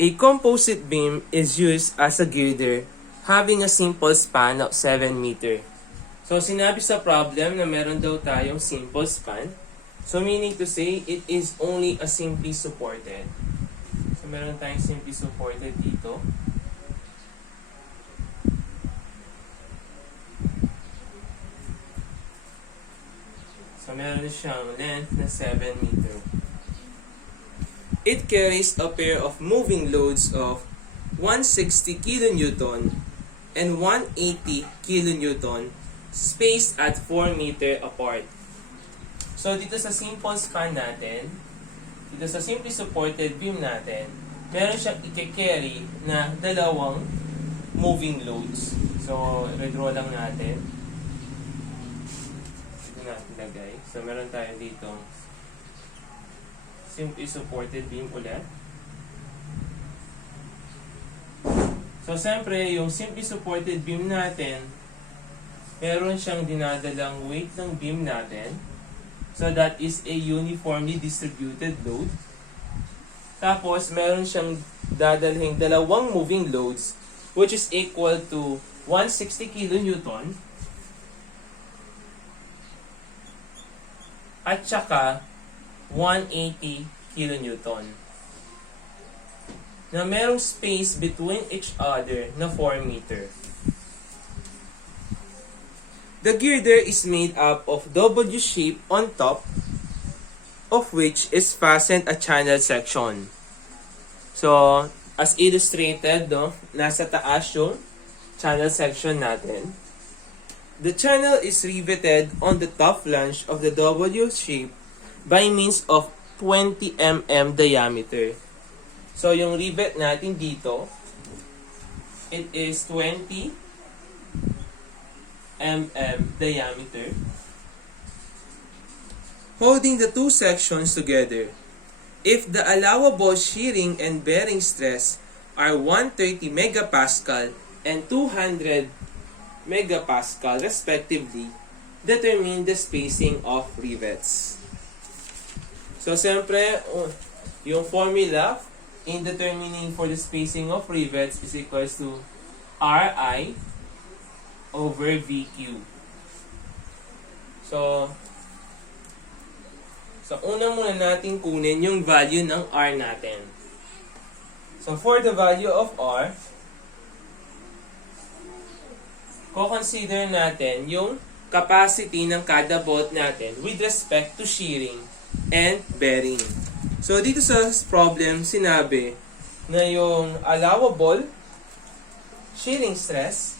A composite beam is used as a girder having a simple span of 7 meter. So sinabi sa problem na meron daw tayong simple span. So meaning to say, it is only a simply supported. So meron tayong simply supported dito. So meron siyang length na 7 meter. It carries a pair of moving loads of 160 kN and 180 kN spaced at 4 meter apart. So dito sa simple span natin, dito sa simply supported beam natin, meron siyang i-carry na dalawang moving loads. So redraw lang natin. Ito natin lagay. So meron tayo dito simply supported beam ulit. So, siyempre, yung simply supported beam natin, meron siyang dinadalang weight ng beam natin. So, that is a uniformly distributed load. Tapos, meron siyang dadalhin dalawang moving loads, which is equal to 160 kN at saka 180 kN na merong space between each other na 4 meter. The girder is made up of W shape on top, of which is fastened a channel section. So, as illustrated, no, nasa taas yung channel section natin. The channel is riveted on the top flange of the W shape by means of 20 mm diameter. So, yung rivet natin dito, it is 20 mm diameter, holding the two sections together. If the allowable shearing and bearing stress are 130 megapascal and 200 megapascal respectively, determine the spacing of rivets. So, siyempre, yung formula in determining for the spacing of rivets is equals to Ri over VQ. So una muna natin kunin yung value ng R natin. So, for the value of R, ko-consider natin yung capacity ng kada bolt natin with respect to shearing and bearing. So, dito sa problem, sinabi na yung allowable shearing stress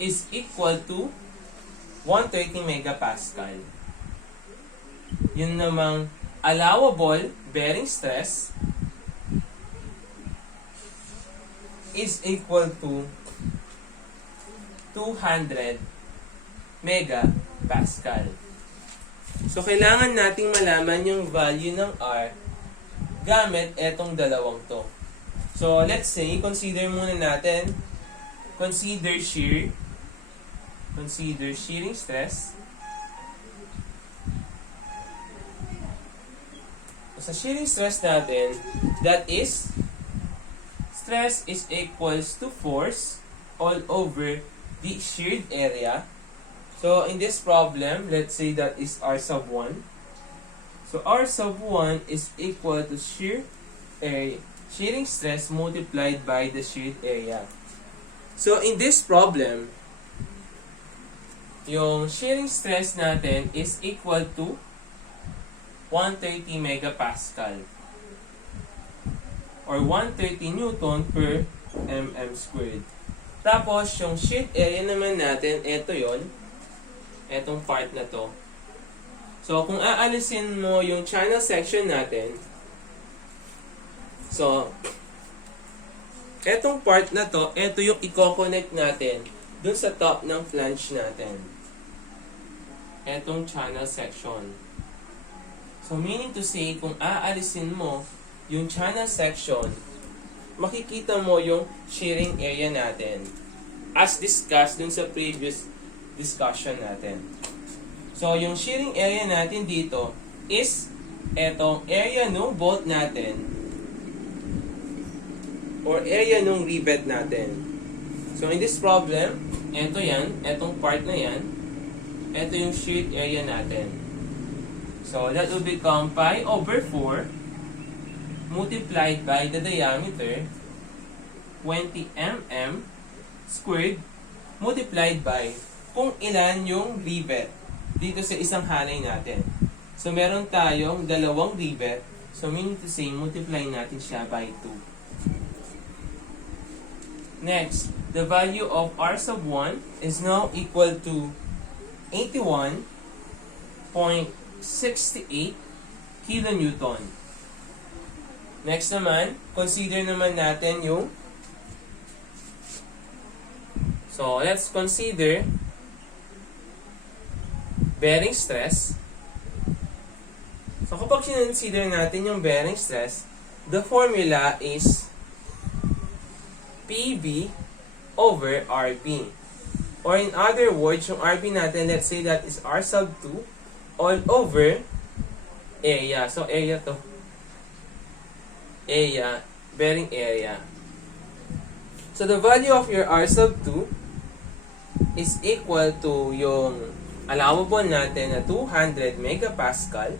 is equal to 130 megapascal. Yun namang allowable bearing stress is equal to 200 megapascal. So, kailangan nating malaman yung value ng R gamit etong dalawang to. So, let's say, consider muna natin, consider shearing stress. Sa shearing stress natin, that is, stress is equals to force all over the sheared area. So, in this problem, let's say that is R sub 1. So, R sub 1 is equal to shearing stress multiplied by the sheared area. So, in this problem, yung shearing stress natin is equal to 130 megapascal or 130 Newton per mm squared. Tapos, yung sheared area naman natin, ito yon, etong part na to. So, kung aalisin mo yung channel section natin, so, etong part na to, ito yung i-connect natin dun sa top ng flange natin. Etong channel section. So, meaning to say, kung aalisin mo yung channel section, makikita mo yung shearing area natin. As discussed dun sa previous discussion natin. So, yung shearing area natin dito is etong area ng bolt natin or area ng rivet natin. So in this problem, ito yan, etong part na yan, ito yung sheared area natin. So that will become pi over 4 multiplied by the diameter 20 mm squared multiplied by kung ilan yung rivet dito sa isang hanay natin. So meron tayong dalawang rivet. So meaning to say, multiply natin siya by 2. Next, the value of R sub 1 is now equal to 81.68 kilonewton. Next naman, consider naman natin yung so let's consider bearing stress. So kapag sinonsider natin yung bearing stress, the formula is PV over RP. Or in other words, yung RP natin, let's say that is R sub 2 all over area. So area to. Area, bearing area. So the value of your R sub 2 is equal to yung allowable natin na 200 megapascal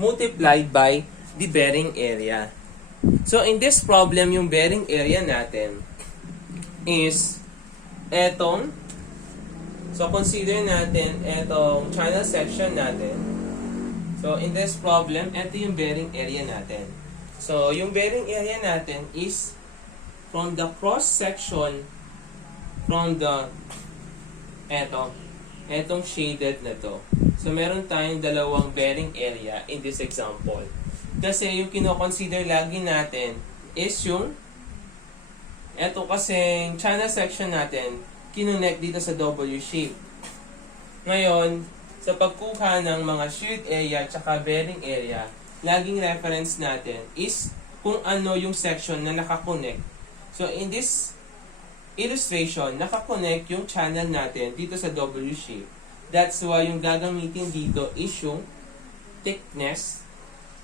multiplied by the bearing area. So in this problem, yung bearing area natin is etong, so consider natin etong channel section natin. So in this problem, eto yung bearing area natin. So yung bearing area natin is from the cross section from the etong shaded na to. So meron tayong dalawang bearing area in this example. Kasi yung kino-consider lagi natin is yung eto kasing channel section natin kinonect dito sa W shape. Ngayon, sa pagkuha ng mga sheared area at saka bearing area, laging reference natin is kung ano yung section na nakakonect. So in this illustration, nakakonect yung channel natin dito sa W shape. That's why yung gagamitin dito is yung thickness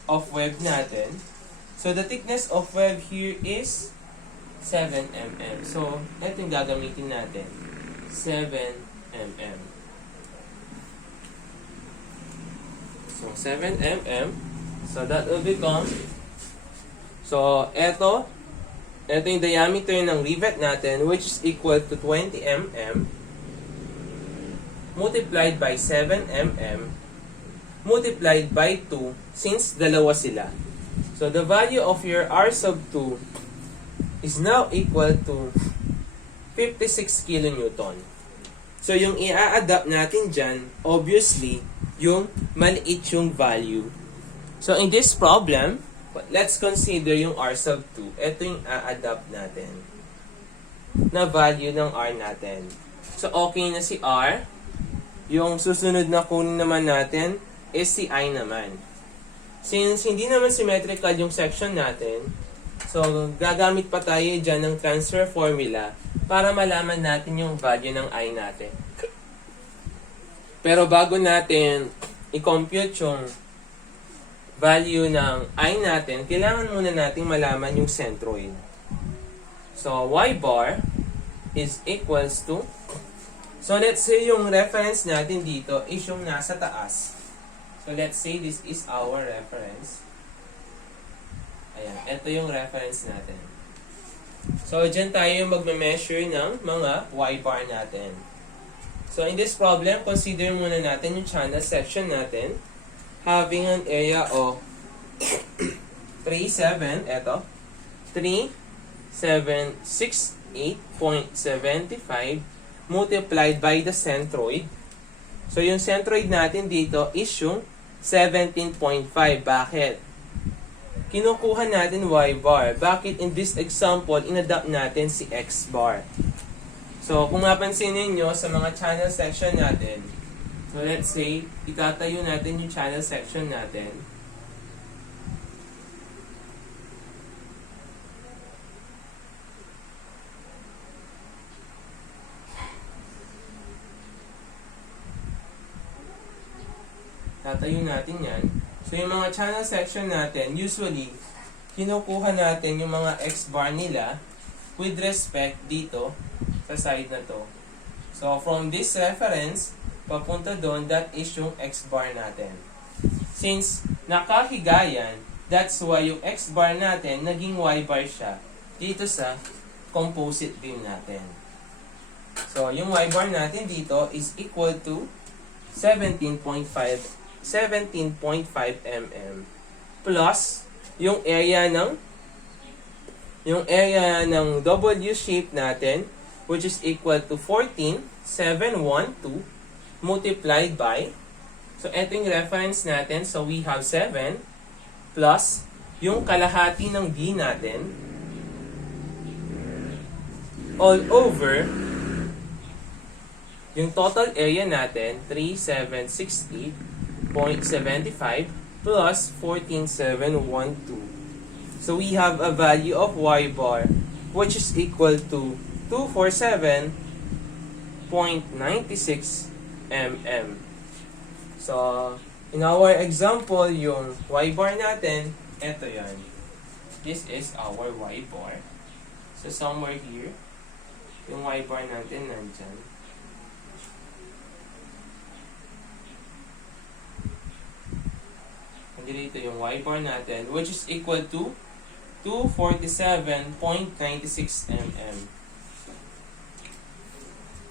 of web natin. So the thickness of web here is 7 mm. So ito yung gagamitin natin. 7 mm. So 7 mm. So that will become, so ito yung diameter ng rivet natin, which is equal to 20 mm multiplied by 7 mm multiplied by 2 since dalawa sila. So the value of your R sub 2 is now equal to 56 kilonewton. So yung i-adapt natin dyan, obviously, yung maliit yung value. So in this problem, let's consider yung R sub 2. Ito yung a-adapt natin na value ng R natin. So okay na si R. Yung susunod na kunin naman natin is si I naman. Since hindi naman symmetrical yung section natin, so gagamit pa tayo dyan ng transfer formula para malaman natin yung value ng I natin. Pero bago natin i-compute yung value ng I natin, kailangan muna natin malaman yung centroid. So Y bar is equals to, so let's say yung reference natin dito is yung nasa taas. So let's say this is our reference. Ayan, ito yung reference natin. So dyan tayo yung magme-measure ng mga Y bar natin. So in this problem, consider muna natin yung channel section natin having an area of 3768.75 multiplied by the centroid. So yung centroid natin dito is yung 17.5. Bakit? Kinukuha natin Y bar. Bakit in this example, inadapt natin si X bar? So kung mapansin niyo sa mga channel section natin, so let's say, itatayo natin yung channel section natin. Tatayo natin yan. So yung mga channel section natin, usually, kinukuha natin yung mga x-bar nila with respect dito sa side na to. So, from this reference, papunta doon, that is yung x-bar natin. Since nakahiga yan, that's why yung x-bar natin, naging y-bar siya dito sa composite beam natin. So, yung y-bar natin dito is equal to 17.5 mm plus yung area ng W shape natin, which is equal to 14,712 multiplied by, so ito yung reference natin, so we have 7 plus yung kalahati ng B natin all over yung total area natin, 3768.75 plus 14,712. So we have a value of y bar which is equal to 247.96 mm. So, in our example, yung y bar natin, eto yan. This is our y bar. So, somewhere here, yung y bar natin nandyan. Dito yung y bar natin, which is equal to 247.96 mm.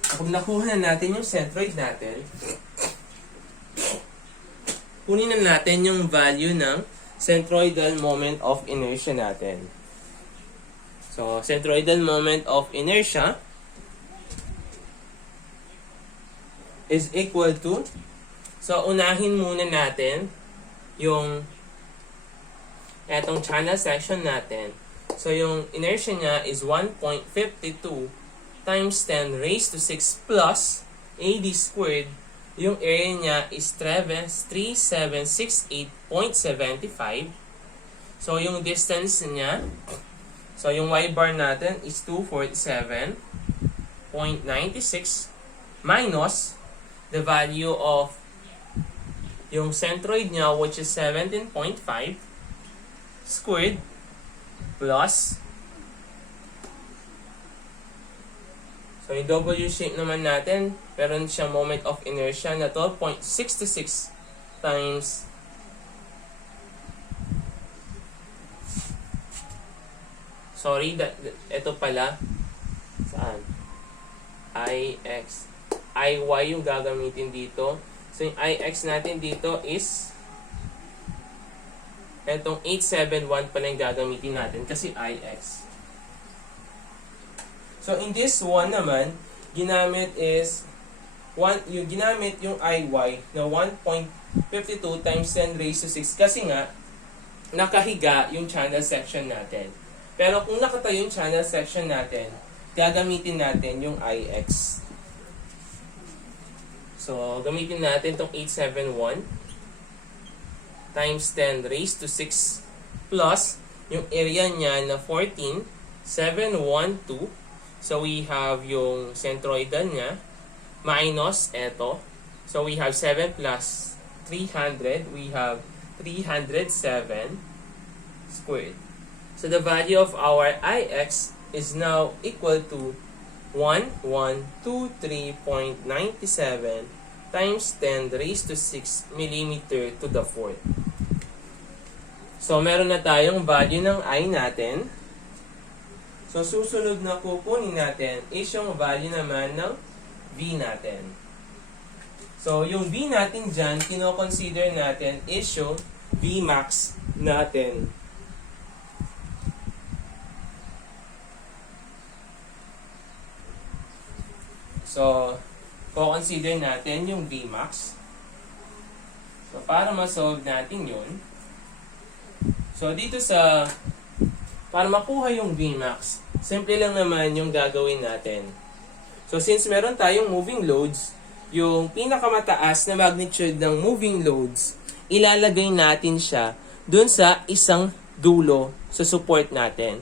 Kapag nakuha na natin yung centroid natin, kunin na natin yung value ng centroidal moment of inertia natin. So, centroidal moment of inertia is equal to, so unahin muna natin yung etong channel section natin. So, yung inertia niya is 1.52 times 10 raised to 6 plus AD squared. Yung area niya is 3768.75. So, yung distance niya, so yung y bar natin is 247.96 minus the value of yung centroid niya, which is 17.5 squared plus, so yung W shape naman natin, meron siyang moment of inertia na 12.66 times ito pala saan? IX IY yung gagamitin dito. So, yung IX natin dito is etong 871 pala yung gagamitin natin kasi IX. So, in this one naman, ginamit yung IY na 1.52 times 10 raised to 6 kasi nga, nakahiga yung channel section natin. Pero kung nakatayo yung channel section natin, gagamitin natin yung IX. So, gamitin natin itong 871 times 10 raised to 6 plus yung area niya na 14,712. So, we have yung centroidal niya minus eto. So, we have 7 plus 300. We have 307 squared. So, the value of our IX is now equal to 1123.97 times 10 raised to 6 millimeter to the fourth. So, meron na tayong value ng I natin. So, susunod na kukunin natin is yung value naman ng V natin. So, yung V natin dyan, kino-consider natin is yung V max natin. So, consider natin yung Vmax. So, para ma-solve natin yun, so dito para makuha yung Vmax, simple lang naman yung gagawin natin. So, since meron tayong moving loads, yung pinakamataas na magnitude ng moving loads, ilalagay natin siya dun sa isang dulo sa support natin.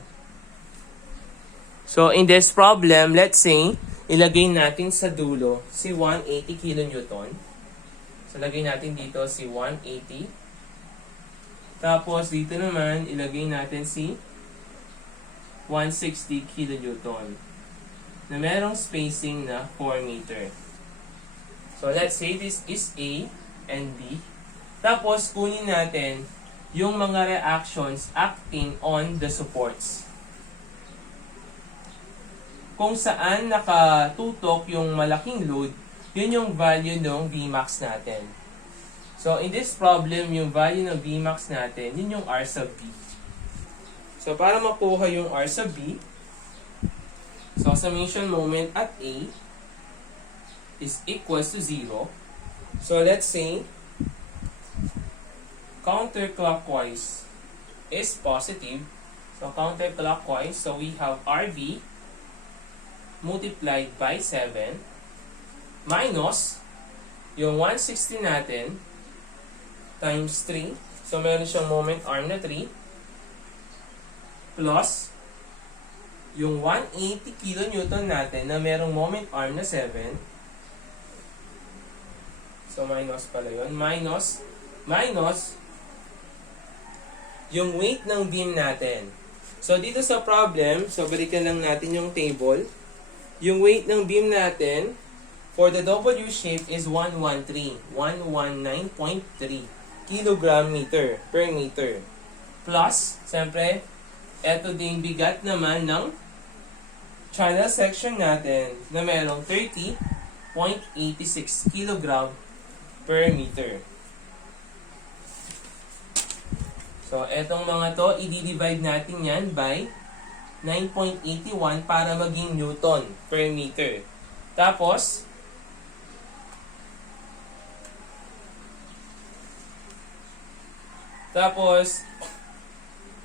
So, in this problem, let's say, ilagay natin sa dulo si 180 kN. So, lagay natin dito si 180 Tapos dito naman, ilagay natin si 160 kilonewton na merong spacing na 4 meter. So let's say this is A and B. Tapos kunin natin yung mga reactions acting on the supports. Kung saan nakatutok yung malaking load, yun yung value ng Vmax natin. So in this problem, yung value ng Vmax natin, yun yung R sub B. So, para makuha yung R sub B, so summation moment at A is equals to 0. So, let's say, counterclockwise is positive. So, counterclockwise, so we have RV multiplied by 7 minus yung 160 natin times 3. So, meron siyang moment arm na 3. Plus, yung 180 kilonewton natin na merong moment arm na 7. So, minus pala yun. Minus yung weight ng beam natin. So, dito sa problem, so balikan lang natin yung table. Yung weight ng beam natin for the W shape is 119.3 kilogram meter per meter. Plus, siyempre, eto ding bigat naman ng channel section natin na merong 30.86 kg per meter. So, etong mga to, i-divide natin yan by 9.81 para maging Newton per meter. Tapos,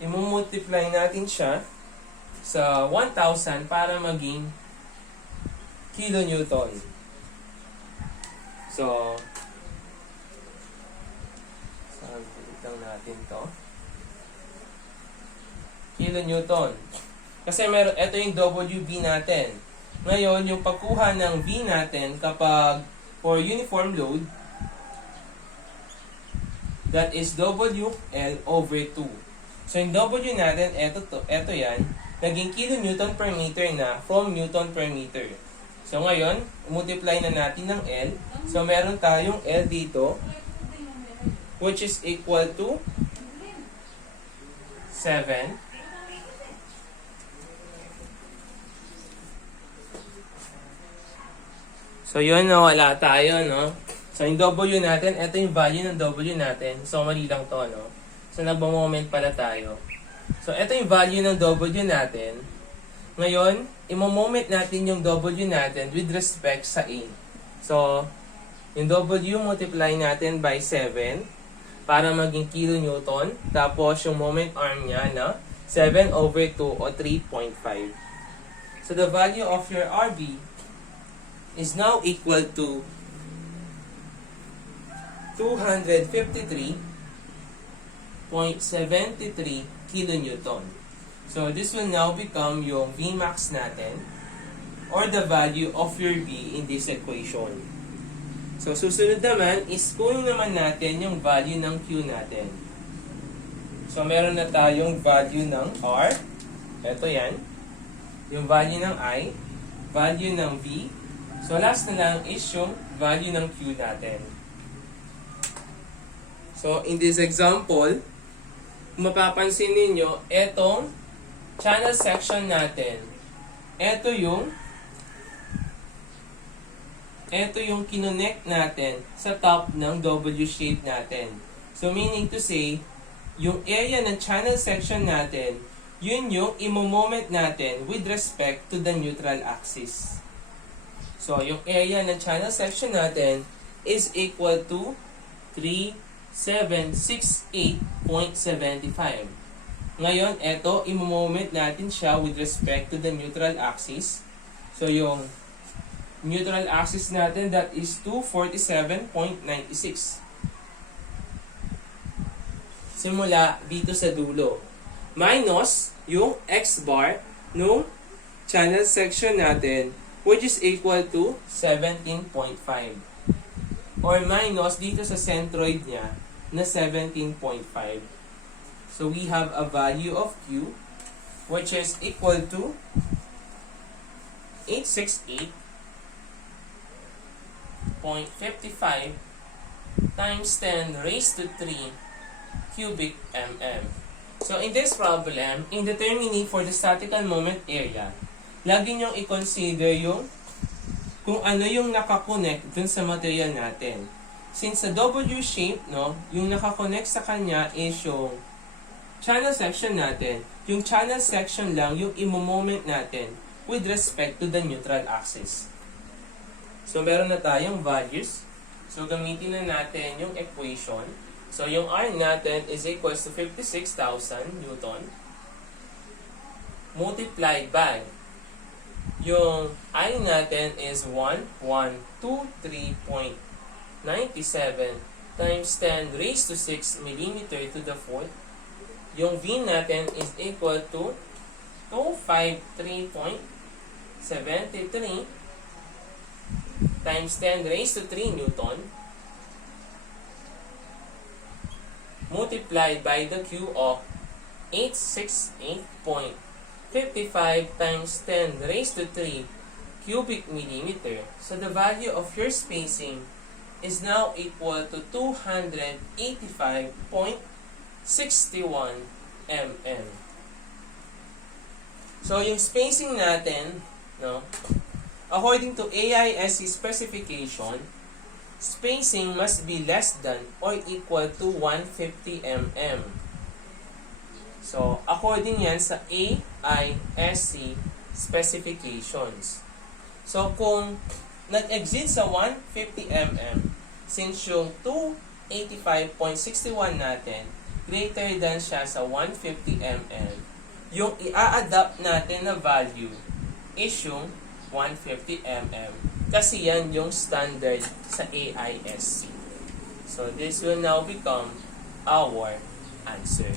i-multiply natin siya sa 1,000 para maging kilonewton. So, sabihin lang natin to. Kilonewton. Kasi ito yung WB natin. Ngayon, yung pagkuha ng V natin kapag for uniform load, that is WL over 2. So, yung W natin, eto yan, naging kilonewton per meter na from Newton per meter. So, ngayon, multiply na natin ng L. So, meron tayong L dito, which is equal to 7. So, yun, no, wala tayo, no? So, yung W natin, ito yung value ng W natin. So, mali lang to, no? So, nagmo-moment pala tayo. So, ito yung value ng W natin. Ngayon, imo-moment natin yung W natin with respect sa A. So, yung W multiply natin by 7 para maging kilonewton. Tapos, yung moment arm niya na 7 over 2 o 3.5. So, the value of your RB is now equal to 253.73 kilonewton. So, this will now become yung Vmax natin or the value of your B in this equation. So, susunod naman is kunin naman natin yung value ng Q natin. So, meron na tayong value ng R. Ito yan. Yung value ng I. Value ng V. So, last na lang is yung value ng Q natin. So, in this example, kung mapapansin ninyo, etong channel section natin, ito yung kinonect natin sa top ng W shape natin. So, meaning to say, yung area ng channel section natin, yun yung imo-moment natin with respect to the neutral axis. So, yung area ng channel section natin is equal to 3768.75. Ngayon, eto, imo-moment natin siya with respect to the neutral axis. So, yung neutral axis natin, that is 247.96. Simula dito sa dulo. Minus yung X bar nung channel section natin, which is equal to 17.5. Or minus dito sa centroid niya na 17.5. So we have a value of Q which is equal to 868.55 times 10 raised to 3 cubic mm. So in this problem, in determining for the statical moment area, lagi niyong i-consider yung kung ano yung nakakonect dun sa material natin. Since sa W shape, no, yung nakakonect sa kanya is yung channel section natin. Yung channel section lang yung imo-moment natin with respect to the neutral axis. So meron na tayong values. So gamitin na natin yung equation. So yung R natin is equals to 56,000 Newton multiplied by yung I natin is 1123.97 times 10 raised to 6 millimeter to the fourth. Yung V natin is equal to 253.73 times 10 raised to 3 Newton multiplied by the Q of 868.55 times 10 raised to 3 cubic millimeter. So the value of your spacing is now equal to 285.61 mm. So yung spacing natin, no, according to AISC specification, spacing must be less than or equal to 150 mm. So, according yan sa AISC specifications. So, kung nag-exceed sa 150 mm, since yung 285.61 natin, greater than siya sa 150 mm, yung i-adapt natin na value is yung 150 mm. Kasi yan yung standard sa AISC. So, this will now become our answer.